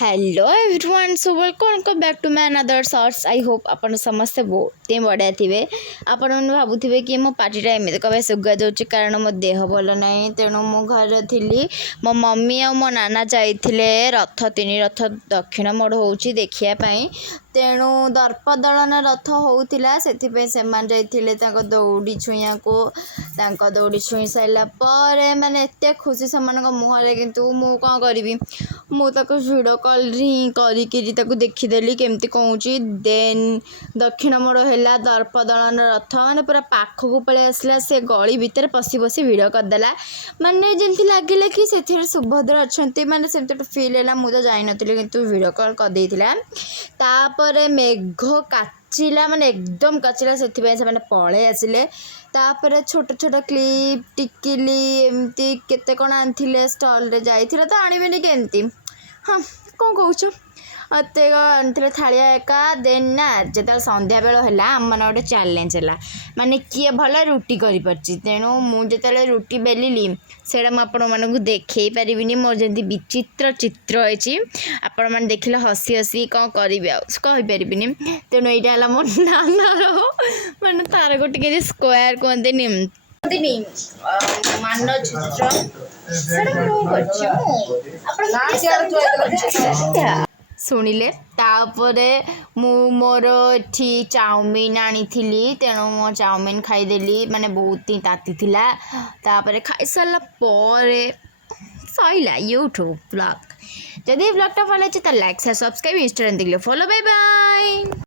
Hello everyone so welcome back to my another shorts. I hope अपन समस्ते बहुत ही बढ़िया थे। आपण मैंने भावुवे कि मो पार्टीटा एमती कम सुगा जाऊँच कारण मो देह भल ना तेणु मो घर थी। मो मम्मी और मो नाना जाइए रथ 3 रथ दक्षिण मोड़ हो देखापी तेणु दर्प दलन रथ होता से जाते दौड़ी छुईया को दौड़ी छुई सारापर मैंने एत खुशी से मुहर कितु मु कौन करी मुझे भिडियो कॉल ही कर देखीदेली केमती कौच देन दक्षिण मोड़ है दर्प दलन रथ मैंने पूरा पाखक पलि आसला से गली भितर पशि पशि भिड़ करदेला माने जमी लगे कि से सुभद्रा अच्छा माने से फिल है मुझे जान कि भिडियो कॉल कर मेघ काचिला माने एकदम काचिला से पलि आसिले तापर छोट छोट क्लिप टिकिली एमती केते कौन आनी स्टल रे जाइए तो आणवेनि केमती हाँ कौन कौच अत आनी थालिया एका देन ना जो संध्या बेल है आम मन गोटे चैलेंज है माने किए भल रुटी कर तेणु मुझे रुटी बेलिली से मुझे देखई पारि मोर जमी विचित्र चित्र होती आपण मैंने देखिले हसी हसी कौन करी कहीपरि तेणु यहाँ मोर नानार माने तार गोटे स्क्वायर कहते मानचित्र शुणिले तापरे मु मोर एठी चाउमीन आनी तेणु मो चाउमीन खाईदेली माने बहुत ही ताती थिला तापरे खाई सारा पर सैला यूट्यूब ब्लॉग जदि ब्लॉगटा भल अच्छे तो लाइक शेयर सब्सक्राइब इंस्टाग्राम देखिए फॉलो बाय बाय।